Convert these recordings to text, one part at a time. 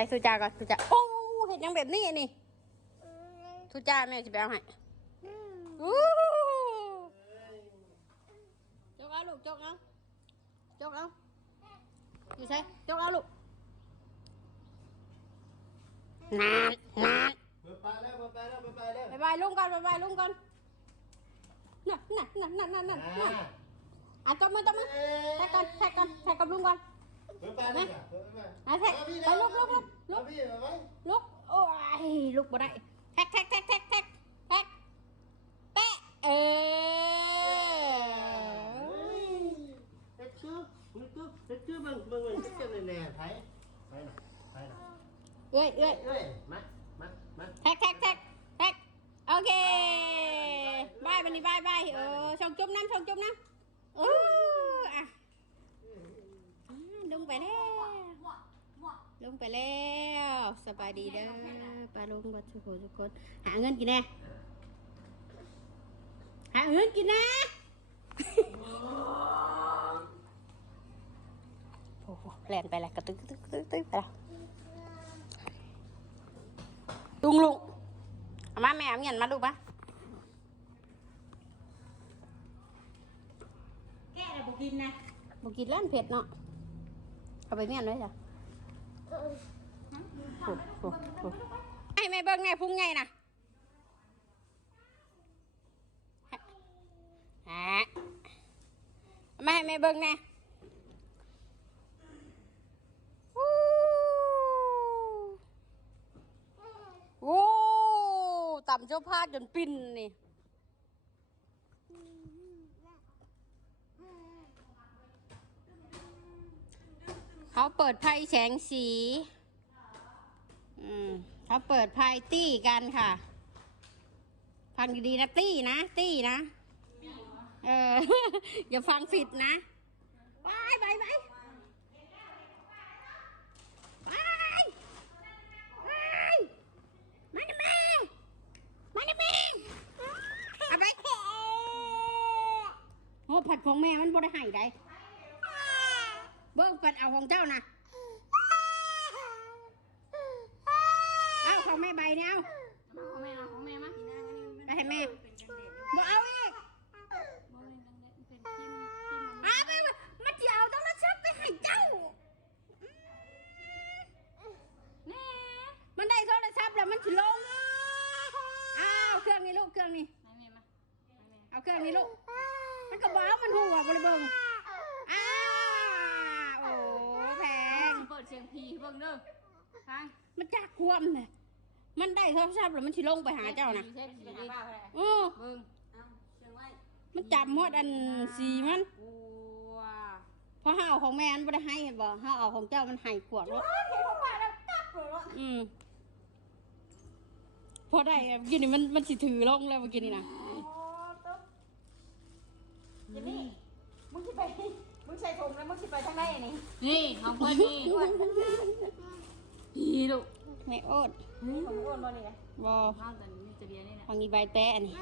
ส่สุจาก่อนสุจาโอ้เห็นยังแบบนี้นี่สุจาแม่จะไปเอาให้อู้จกเอาลูกจกเอาจกเอาอยู่ใช่จกเอาลูกนานนาน เปิดไปแล้วเปิดไปแล้วเปิดไปแล้ว บายบายลุงก่อนบายบายลุงก่อนน่ะน่ะน่ะน่ะน่ะน่ะ อ่า น่ะอะจับมือจับมือแท็กก่อนแท็กก่อนแท็กกับลุงก่อน เปิดไปเลยค่ะเปิดไป อะแท็กไปลุกลุกลุกลุ เอา ก พี่เอาไว้ ลุกโอ้ ยลุกบ่ได้แท็กแท็กแท็กแท็กแท็กแท็กแปะเออเฮ็ดชื่อมึงตึ๊บเฮ็ดชื่อมึงมึงมึงเฮ็ดชื่อแน่ๆไผไบายบันนี้บายบายเออชงจุ๊บน้ำชงจุ๊บน้ำอู้อะอ่าลงไปแล้วลงไปแล้วสบายดีเด้อปลาลงบัดทุกคนทุกคนหาเงินกินแน่หาเงินกินแนะโอ้โหแล่นไปแล้วกระตึกกระตึกกระตึกกระตึกไปแล้วลุงลุงเอามาแม่เอาเงินมาดูปะแกะแต่บุกินนะบุกินแล้วมันเผ็ดเนาะเอาไปเมียนไว้จ้ะ โอ้โหโอ้โหให้แม่เบิ้งแน่พุ่งไงนะฮะมาให้แม่เบิ้งแน่โอ้ต่ำเจ้าพาดจนปิ้นนี่เขาเปิดไพ่แสงสี อืมเขาเปิดไพ่ตี้กันค่ะ ฟังดีๆนะตี้นะ ตี้นะ เออ อย่าฟังผิดนะไปไปไปไปไปมาดิแม่มาดิแม่เอาไปโอ้ผัดของแม่มันบ่ได้ให้ได้เบิ้งเป็นเอาของเจ้านะเอาของแม่ใบเนี่ยเอา ของแม่เอาของแม่มา ไปให้แม่บอกเอาอีก บ่เล่นดังๆเป็นคิมคิม เอาไปมาเจียวต้องรัชับไปให้เจ้า แน่ มันได้โทรศัพท์แล้วมันสิลงอ้าวเครื่องนี้ลูกเครื่องนี้ ไหนแม่มาไหนแม่ เอาเครื่องนี้ลูก มันก็บ้ามันหัวบริเบิงอ้าวโอ้แพง เปิดเสียงผีเบิ่งเด้อฟัง มัน จักควมเนี่ยมันได้โทรศัพท์แล้วมันสิลงไปหาเจ้านะเช็ดผีดิโอ้เบิ่งมันจำหมดอันสีมันโอ้ว้าเพราะห้าเอาของแม่มันไม่ได้ให้เห็นบ่ห้าเอาของเจ้ามันให้ขวดแล้วอืมพอได้อะเมื่อกี้นี่มันมันสิถือลงแล้วเมื่อกี้นี่นะยินนี่มึงสิไปมึงใส่ถุงแล้วมึงสิไปทางไหนนี่นี่ของเพิ่นนี่ผีลูก ไม่โอ๊ตของมึงอ้วนบ่นี่นะบอข้างแต่นี่จะเบียร์นี่แหละฟังอีใบแตะนี่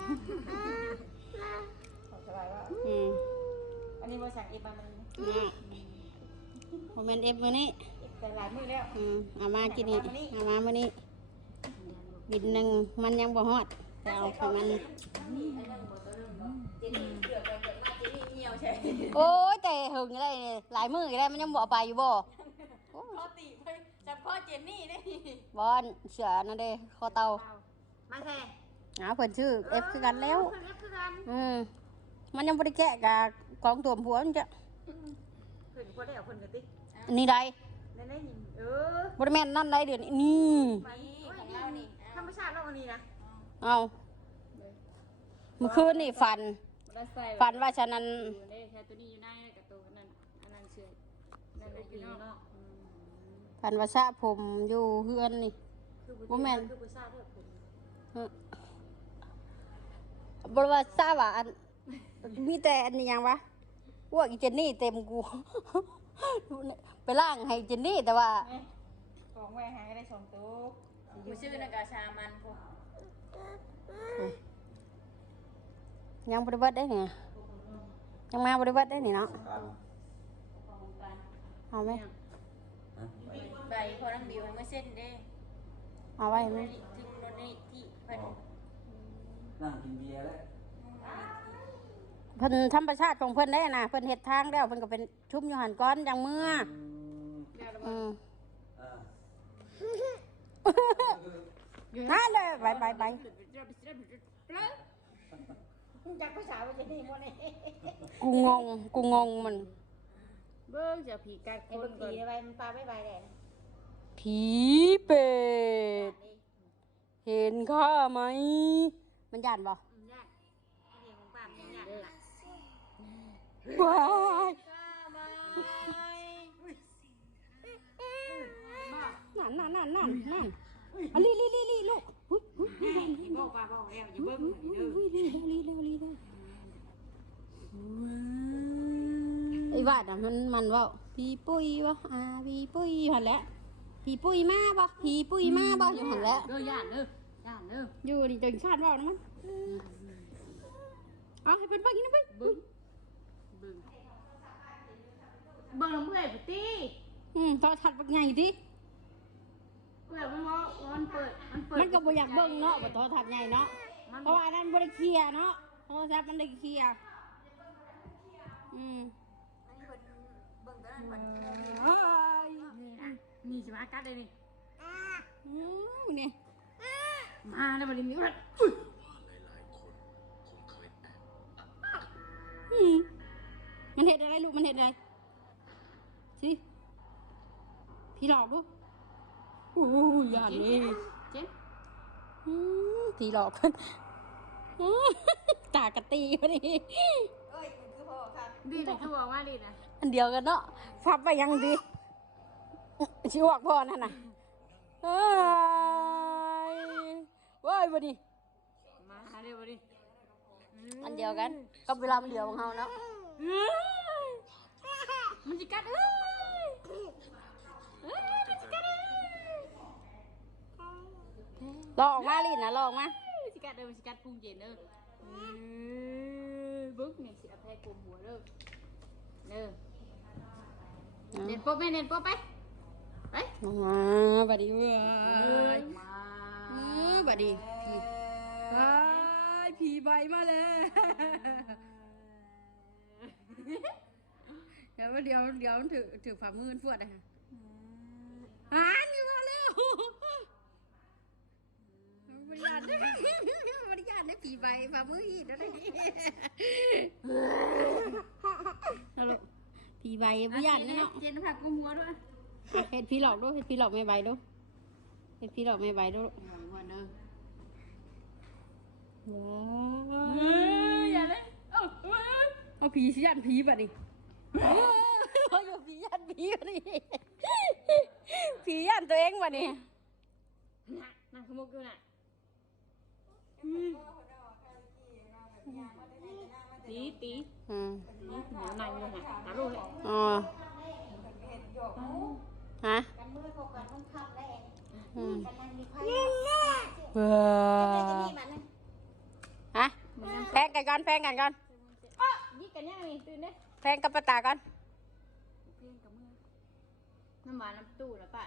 ของสบายว่าอืมอันนี้บ่สั่งอีกบามันนะโมเมนเอฟมือนี้อีกแต่หลายมื้อแล้วอืมเอามากินนี่เอามามื้อนี้บินหนึ่งมันยังบ่ฮอดแต่เอาของมันโอ้ยแต่หึงอะไรนี่หลายมือก็ได้มันยังบ่เอาไปอยู่บ่โอ้ยพอติไป จับพ่อเจนนี่ได้บอนเสือนั่นเด้คอเตามาแท้เอาเพิ่นชื่อเอฟคือกันแล้วเพิ่นก็คือกันอืมมันยังบ่ได้แกะกับกองตัวผัวมันจะเพิ่นบ่ได้เอาเพิ่นก็ติอันนี้ใดนั่นได้ยินเออบ่ได้แม่นนั่นใดเดือนนี้นี่มานี่ของเรานี่ธรรมชาติเราอันนี้นะเอาเมื่อคืนนี่ฝันบ่ได้ใส่ฝันว่าฉันนั้นอยู่ในแค่ตัวนี้อยู่ในกับตัวนั่นอันนั้นเชื่อนั่นอยู่นอก ฝันว่าสระผมอยู่เฮือนนี่คือบ่แม่น คือผู้ชายเด้อคุณเออบ่ว่าทราบว่าอัน มีแต่อันนี้หยังวะพวกอีเจนนี่เต็มกูไปล่างให้เจนนี่แต่ว่า ของแม่หายได้สองตัวอยู่ชื่อนักกาชามันพวกยังบริบัติได้เนี่ยยังมาบริบัติได้นี่เนาะเอาไหมฮะ ใบพอนังบิวให้มาเส้นเด้เอาไว้ไหมถึงโดนนี่ที่เพิ่นนั่งกินเบียร์แล้วเพิ่นธรรมชาติของเพิ่นได้นะเพิ่นเฮ็ดทางแล้วเพิ่นก็เป็นชุบอยู่หันก้อนอย่างเมื่ออืมอืมอ่านั่นเลยไปไปไปจากภาษาว่าจะนี่บ่นี่กูงงกูงงมัน เบิ่งจะผีกัดคไอ้นเบิ่งก่อผีนไว้มันปลาไม่ใบแดง ผีเป็ด เห็นข้าไหม มันย่านบ่ว้ายนั่นนั่นนั่นนั่นนั่นอันลีลีลีลีลูกบอกว่าบอกแล้วอย่าเบิ่งให้เด้อหุ้ยลีลีลีลีลีไอ้วาดอะมันมันว่าผีปุ้ยวะอ่าผีปุ้ยหันแล้ว ผีปุ้ยมาบ่ผีปุ้ยมาบ่อยู่หันแหล้วเด้อย่านเด้อย่านเด้ออยู่ดิจนชาติเว่านะมันเอาให้เป็นบ้ากินนะไปเบิ่งเบิ่งเบิ่งแล้วเมื่อยปติอืมทอดชัดบักใหญ่ดิเมื่อยมันว่ามันเปิดมันเปิดมันก็บ่อยากเบิ่งเนาะบ่ทอดชัดใหญ่เนาะเพราะว่าอันนั้นบ่ได้เคลียร์เนาะโทรศัพท์มันได้เคลียร์อืมเบิ่งตัวนั้นเพิ่น เอ้ยนี่ นะนี่สิมากัดเลยนี่อืมนี่มาแล้วบัดนี้มีว่าอืมมันเห็ดอะไรลูกมันเห็ดอะไรสิพี่หลอกดูโอ้ยอย่าเลยเจ๊อืมพี่หลอกเพิ่นอื้อตากะตีวะนี่เอ้ยมันคือพ่อครับดีนะคือบอกว่าดีนะอันเดียวกันเนาะฟับไปยังดี ชิวกพ่อนั่นน่ะเอ้ยว้ายบ่นี่มาเร็วบัดนี้อันเดียวกันก็เวลามันเหลียวของเฮาเนาะมันสิกัดเอ้ยเอ้ยมันสิกัดเอ้ยลองออกมาลินนะลองออกมามันสิกัดเด้อมันสิกัดพุงเย็นเด้อเอ้ยเบิ่งนี่สิเอาแพ้กลมหัวเด้อเด้อเน็ตโป๊ะไปเน็ตโป๊ะไป ไปมาบัดดีเว้ยมาเออบัดดีผีไอ้ายผีใบมาแล้วเดี๋ยวเดี๋ยวเดี๋ยวมันถือถือฝ่ามือมันฟวดอะค่ะอ่านอยู่มาแล้วบริยานบริยานได้ผีใบฝ่ามืออีกแล้วนี่ฮัลโหลผีใบบริยานนะเนาะเย็นผักกลมหัวด้วย เห็ดผีหลอกด้วยเห็ดผีหลอกไม่ใบด้วยเห็ดผีหลอกไม่ใบด้วยหัวเด้อโอ้เอ้ยอย่าเลยเอ้าเอ้ยเอาผีสิยันผีป่ะดิเอาอยู่ผียันผีป่ะดิผียันตัวเองป่ะนี่น่ะนั่งขมุกอยู่น่ะตีตีอืมเดี๋ยวนั่งอยู่น่ะตาลูกเลยอ๋อ ฮะกันมือพกกันต้องขับได้อืมกันนั่งมีไพ่เบื่อนี่มันฮะแพงกันก่อนแพงกันก่อนอะนี่กันยังนี่ตื่นเด้แพงกับปะตาก่อนเพียงกับมือน้ำหวานน้ำตู้แล้วป่ะ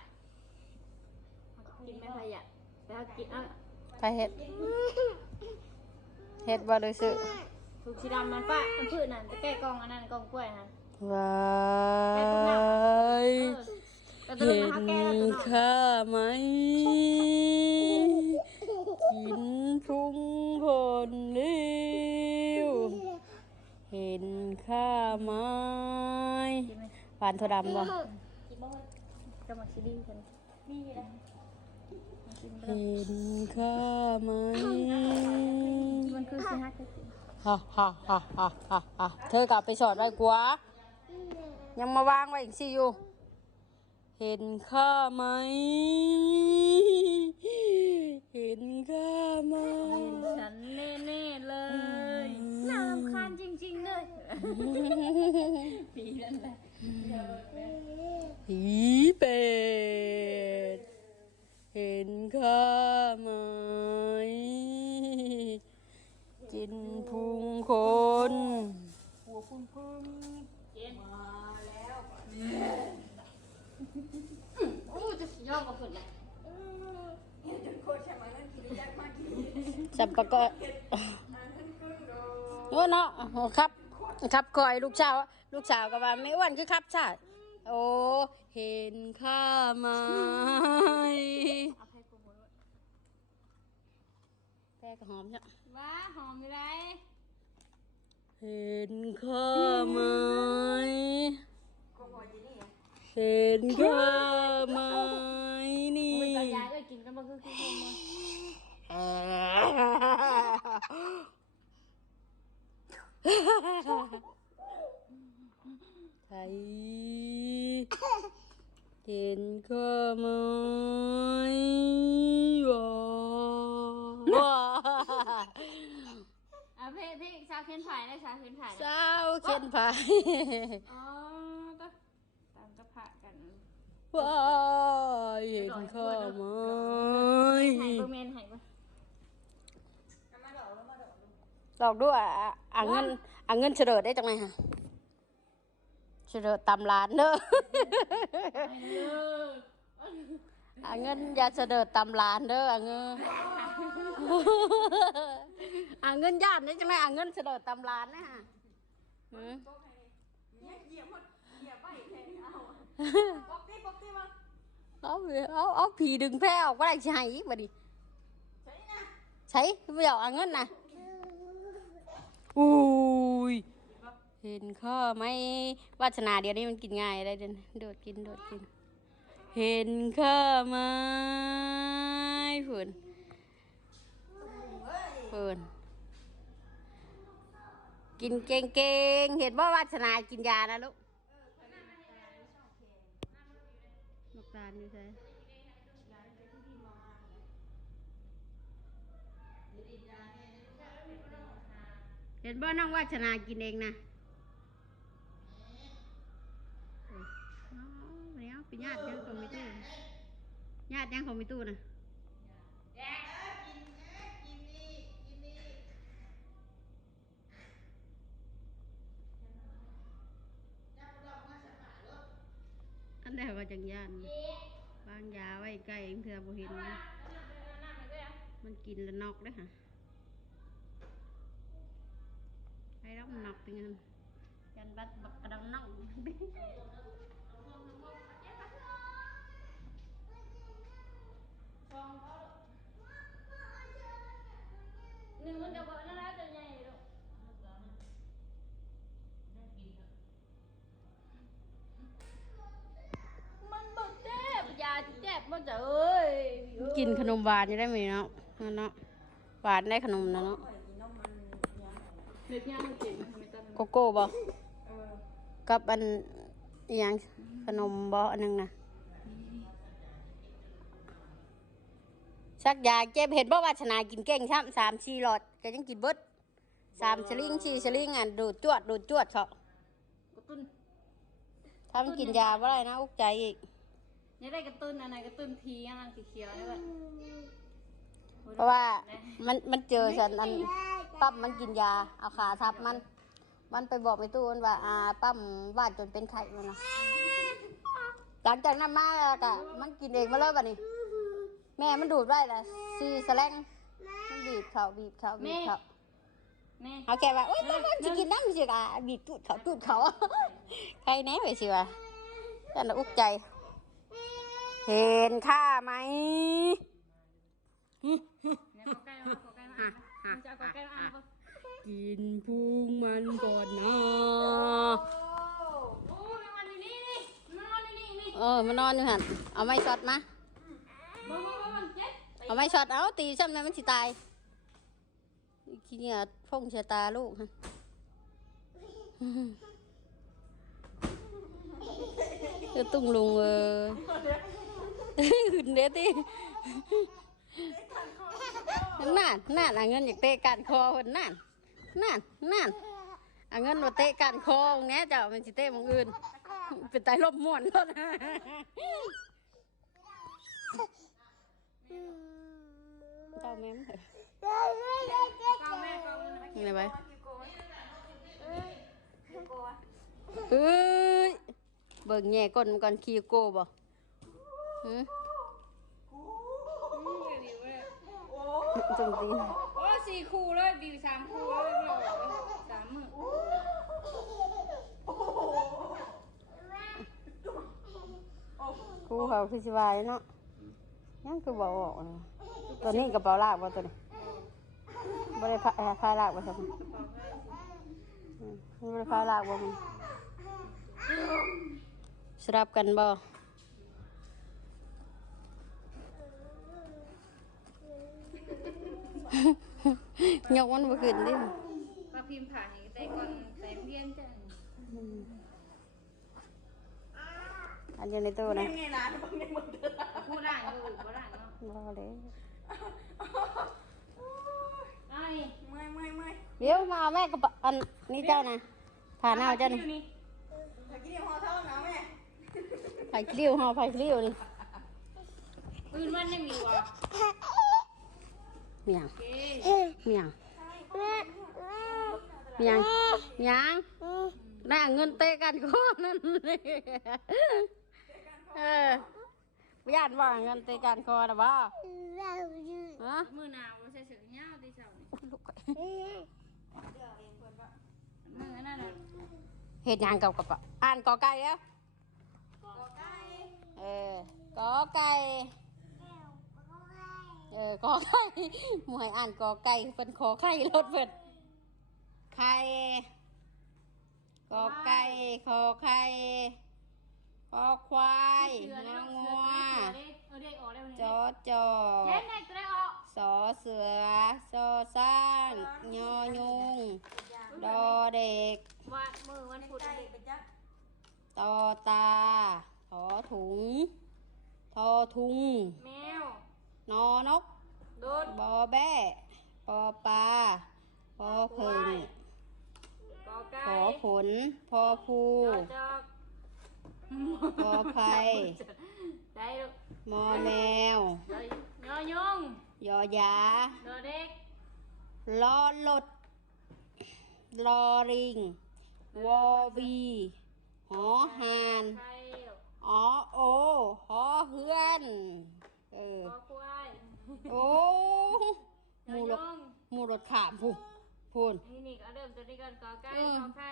กินไม่พยะไปเอากินอะไปเห็ดเห็ดบ่เลยซื้อถูกสีดำมันป่ะมันพืชนั่นไปแก้กองอันนั้นกองกล้วยฮะว้าแก้ตุ้นน่ะย เออแต่ตัวเห็นึงนนะคะแก้แล้วตัวนึงข้าไหม กินพุงพลเลี้ยวเห็นข้าไหมกินไหมหวานถั่วดำบ่จะมาซีดีกันนี่แหละเห็นข้าไหมมันคือสิฮักกันสิฮ่าฮ่าฮ่าฮ่าฮ่าฮ่าเธอกลับไปสอดไว้กว่ายังมาวางไว้อีกสิอยู่ เห็นข้าไหม เห็นข้าไหม ฉันแน่ๆเลยน่ารำคาญจริงๆเลยปีนั่นแหละ ผีเป็ด เห็นข้าไหม กินพุงคน เย็น อู้ สับปะกอโอ้เนาะครับ ครับคอยลูกสาว ลูกสาวก็ว่าไม่อ้วนคือครับใช่โอ้เห็นข้าไหมเอาแพะกลมหัวด้วยแป้ก็หอมเนี่ยว้าหอมอยู่ไรเห็นข้าไหมกงหัวจีนี่เห็นข้าไหมนี่ ไทยเห็นข้าไหมวะว้าอะเพลงเพลงชาวเขียนผ่ายนะชาวเขียนผ่ายนะเจ้าเขียนไปอ๋อก็ตามกระพะกันว้าเห็นข้าไหมหายเบอร์เมนหายเบอร์ ห ลอกด้วยอะอะเงินอะเงินเฉลิดได้จังไงฮะเฉลิดตำร้านเด้ออะเงินอย่าเฉลิดตำร้านเด้ออะเงินอะเงินญาติได้จังไงอะเงินเฉลิดตำร้านนะฮะหือเหยียบหมดเหยียบไปแทนเอาป๊อกตี้ป๊อกตี้มาเอาเอาเอาผีดึงแพ้ออกก็ได้ใช่อีกบัดนี้ใช่นะใช่ไม่เอาอะเงินนะ อุ้ยเห็นข้อไหมวาสนาเดียวนี้มันกินง่ายได้เด่นโดดกินโดดกิน เห็นข้าไหมฝืนฝืนกินเก่งๆเห็นว่าวาสนากินยานะลูกลูกตาลอยู่ใช่ เห็นบ่น้องวาสนากินเองนะเออเอาเดี๋ยวไปญาติยังของมีตู้ญาติยังของมีตู้นะอันใดว่าจังยานวางยาไว้ใกล้เพื่อบ่เห็น มันกินแล้วนอกเด้อค่ะ ไอ้รับมันนอกเป็นไงยันบัดบักกระดังนอกหนึ่งมันจะบอกนั่นแล้วจะใหญ่ลูกมันบ่เจ็บยาเจ็บมันจะเอ้ยกินขนมหวานจะได้ไหมเนาะนั่นเนาะหวานได้ขนมนะเนาะ เด็กย่างมันเจ็บทำไมตอนนั้นโกโก้บ่กับอันอหยังขนมบ่อันหนึงนะชักยาเจ็บเห็นบ่วาชนากินเก่งช่ำสามชีหลอดก็ยังกินเบิดสามสลิงชีสลิงอะดูดจวดดูดจวดเขากระตุ้นถ้ามันกินยาบ่ได้นะอุกใจอีก นี่ได้กระตุ้นอะไรกระตุ้นทีอะไรสีเขียวนี่แบบ เพราะว่ามันมันเจอฉันอันปั๊มมันกินยาเอาขาทับมัน มันไปบอกไอ้ตู้มันว่าอ่าปั๊มวาดจนเป็นไข่มันนะหลังจากนั้นมาแล้วก็มันกินเองมาเลยบัดนี้ แม่มันดูดไว้ละซีสแลงมันบีบเขาบีบเขาบีบเขาแม่เอาแกว่าโอ๊ยมันมันจะกินน้ำสิกะบีบตูดเขาตูดเขาใครแน่ไปสิวะแต่ละอุกใจ เห็นข้าไหม เนี่ยขอใกล้มาขอใกล้มามันจะเอาขอใกล้มาอะกินพุงมันก่อนนะโอ้ยมันนี่นี่นี่มันนอนนี่นี่นี่เออมานอนอยู่หันเอาไม้ช็อตมาบ้าบ้าบ้ามันเจ็บเอาไม้ช็อตเอาตีซ้ำนั้นมันสิตายขี้เนี่ยพงชะตาลูกฮะเออตุ้งลุงเออหึนเด้ติ นั่นนั่นเอาเงินอยากเตะกันคอเพิ่นนั่นนั่นนั่นเอาเงินมาเตะกันคอตรงเนี้ยเจ้ามันสิเตะมองอื่น เป็นไตลมม่วนแล้วนะเจ้าแม่มเหรอเก้าแม่เก้านี่อะไรไปเอ้ยเบิ่งแง่ก้นมันก่อนคีโก้บ่หืม โอ้ จงตีนโอ้สี่คู่เลยบิวสามคู่เลยโลสามมือครูเขาคือสิวายเนาะยังคือบอกออกเลยตัวนี้กระเป๋าลากบ่ตัวนี้บ่ได้พาพาลากบ่ครับอืมบ่ได้พาลากบ่มึงสลับกันบ่ ยกมันบ่ขึ้นดิมาพิมพ์ผ่านให้แต่ก่อนแต่เรียนจ้ะอันอยู่ในตู้นะไงนะบางทีมึงเดินพูดได้ก็อื่นก็ได้เนาะบ่เลยไอ้เมื่อยเมื่อยเมื่อยเดี๋ยวมาเอาแม่กระเป๋าอันนี้เจ้านะผ่านเอาเจ้านี่นี่ตะกี้ห่อเท่านะแม่ไผ่คลิ้วห่อไผ่คลิ้วนี่ปืนมันยังมีวะ เมียงโอเคเมียงเมียงเมียงได้เงินเตะกันก็นั่นเลยเออย่านว่าเงินเตะกันคอนะบ่ฮะมือหนาวใส่เสื้อเงาตีเสานี่ลูกมือนั่นน่ะเฮ็ดหยังกับกระเป๋าอ่านกอไก่แล้วเออกอไก่ เออกอไก่หมวยอ่านกอไก่เป็นขอไข่รถเพิ่นไข่กอไก่ขอไข่ขอควายงองัวจอจอสอเสือซอสร้างยอยุงดอเด็กวันมือวันพุธตอตาถอถุง ทอทุงแมว นอนกโดดบอแบ้ปอปลาพอผึ่งกอไก่ขอผล พอภูจอกพอไผ่ได้ลูกมอแมวยอยงยอยาโดเด็กลอหลดลอริง วอวีหอหานไข่อ๋อโอหอเฮือน เออกอควายโอ้หยมูอรยถงหมูรถขามพูพูนนี่นี่ก็เริ่มตัวนี้ก่อนกอไก่อืม กอไข่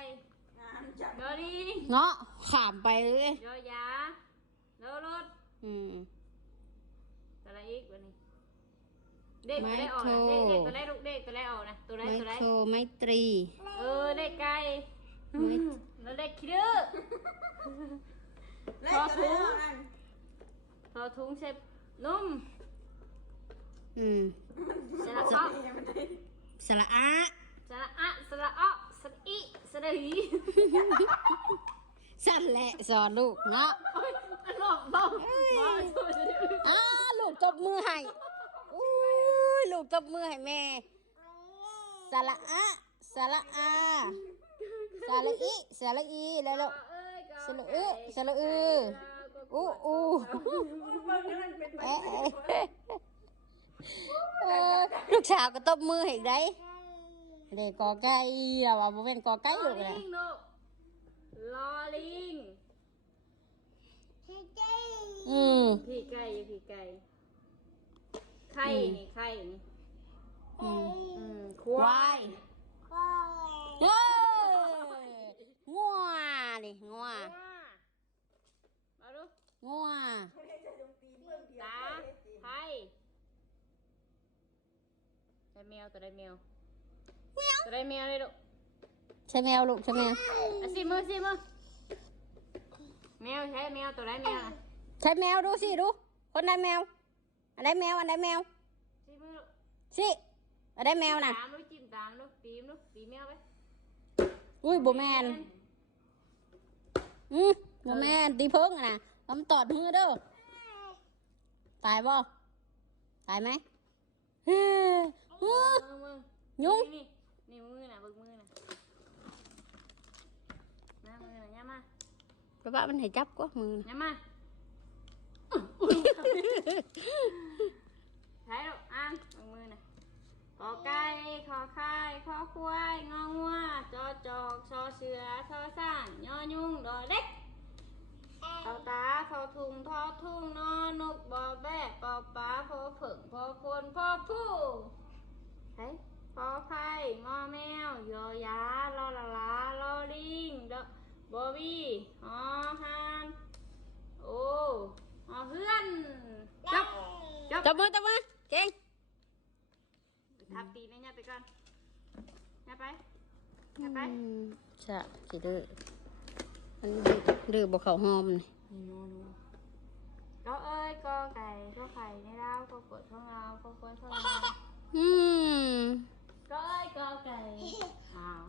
งานจัดโดดีเนาะขามไปเลยยอยาโดรถอืมอะไรอีกวันนี้ เด็กตัวได้ออกนะเด็กเด็กตัวได้ลูกเด็กตัวได้ออกนะตัวได้ไมตัวได้โครไมตรีเออเด็กไก่ไม่แล้วเด็กขี้ดื้อเล่นกันแล้วอันทอทุงเสพ นุ่มอืมสระอะสระอาสระอะสระอะสระอิสระหีสั่นแหละสอนลูกเนาะอันบอกบอกบอกช่วยด้วยอ้าลูกตบมือให้อุ้ยลูกตบมือให้แม่สระอะสระอาสระอิสระอีแล้วลูกเอ้ยสระอึสระอือ อู้อู้เอ๊ะเอ๊ะเออลูกสาวก็ตบมือให้อีกได้เด็กกอไก่เราว่าบ่เป็นกอไก่ลอลูกนะลิงลูกลอลิงอืมพี่ไก่อยู่พี่ไก่ไข่นี่ไข่นี่อืมอืมคควาายยเฮ้ยงัวนี่งัวมา ดูงัวตาไข่ได้แมวตัวได้แมวตัวได้แมวเลยลูกใช่แมวลูกใช่แมวอะสิมือสิมือแมวใช่แมวตัวได้แมวนะใช่แมวดูสิดู คนได้แมวอันได้แมวอันได้แมวสิมือลูกสิอันได้แมวน่ะตามลูกจิ้มตามลูกตีมลูกตีแมวไปอุ้ยบ่แมนอืมบ่แมนตีเพิ่งอะนะ ลำตอดมือเด้อตายบ่ตายไหมเฮ้ยเฮ้ยมือมือยุงนี่นี่มือน่ะเบิกมือน่ะมามือน่ะย่ามากระบะมันให้จับก็มือน่ะย่ามาใช้ลูกอ่านเบิกมือน่ะกอไก่ายงองัวจอจอกชอเสือทอสร้าเด็กเต่าทอทุงทอทุ่งนอนกบอแบะปอปลาพอผึ่งพอคนพอผู้ใช่พอไข่งอแมวยอยาลอละลาลอลิงดอบอบี้ฮอฮานโอ้ฮอเฮือนจบจบตบมือตบมือเก่งทับตีนเนี่ยไปก่อนเนี่ยไปเนี่ยไปจะจะดื้อ มันดื้อดื้อบ่เข้าหอมนี่ก็เอ้ยก็ไก่ก็ไข่ในเราก็กดของเราก็กดของเราอืมก็เอ้ยก็ไก่อ้าว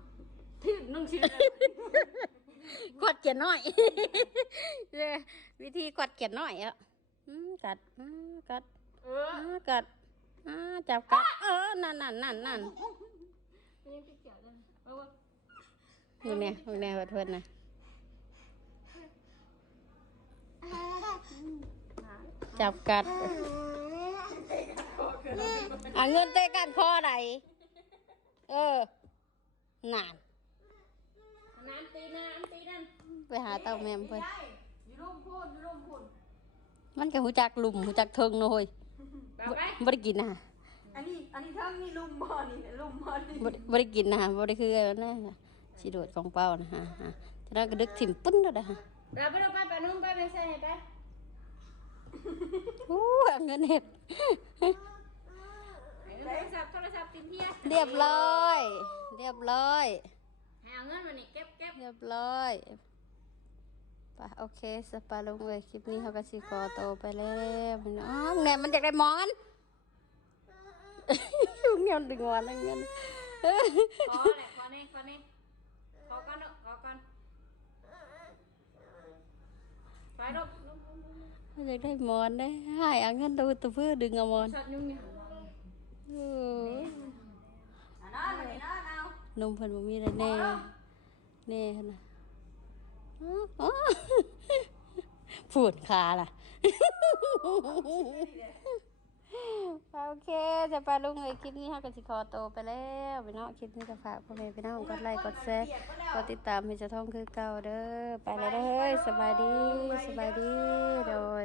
ที่นุ่งชื่อเลยกดเขียนน้อยเด้อวิธีกดเขียนน้อยอะอืมกัดอืมกัดเอออ่ากัดอ่าจับกัดเออนั่นนั่นนั่นนั่นนี่พี่เกี่ยวเลยเออมึงเนี่ยมึงเนี่ยเพื่อนๆนะ หา จับกัดอะเงินเตะกันคอไหนเออนั่นน้ำตีน้ำตีนั่นไปหาเต้าแมมเพื่อนได้อยู่ร่มพูนอยู่ร่มพูนมันก็หูจักหลุมหูจักเทิงเนอะเฮ้ยไปไปบ่ได้กินนะอันนี้อันนี้เทั้งนี่ลุมบ่อนี่ลุมบ่อนี่บ่ได้บ่ได้กินนะบ่ได้คืออันนั่นน่ะสิโดดของเป้านะฮะฮะจะได้ก็ดึกถิ่มปึ้นแล้วนะฮะ ไปไปไปไปนุ่มไปไปใส่ไปอู้เอาเงินเห็ดโทรศัพท์โทรศัพท์ติดเทียเรียบร้อย เรียบร้อย ให้เอาเงินมานี่เก็บเก็บ เรียบร้อยไปโอเคสปาลงเลยคลิปนี้เขาก็สิขอโตวไปแล้วพี่น้องเนี่ยมันอยากได้หมอนลุงเงี้ยดึงหมอนดึงเงินขอแหละขอนี่ขอนี่ขอก่อนเนอะขอก่อนไป ลูกมันอยากได้หมอนได้ให้เอาเงินดูตัวเพื่อดึงเอาหมอนสัตว์ยุ่งเนี่ยโอ้อะนอนมานี่นอนเอานมเพิ่นบ่มีแล้วแน่แน่หั่นน่ะอ๋ออ๋อพูดขาล่ะ โอเคจะไปลุงเลยคลิปนี้ฮะกับสิคอโตไปแล้วไปเน้องคลิปนี้ก็ฝากพ่อแม่ไปน้องกดไลค์กดแชร์กดติดตามให้เจะท่องคือเก่าเด้อไปเลยเด้อเฮ้ยสบายดีสบายดีโดย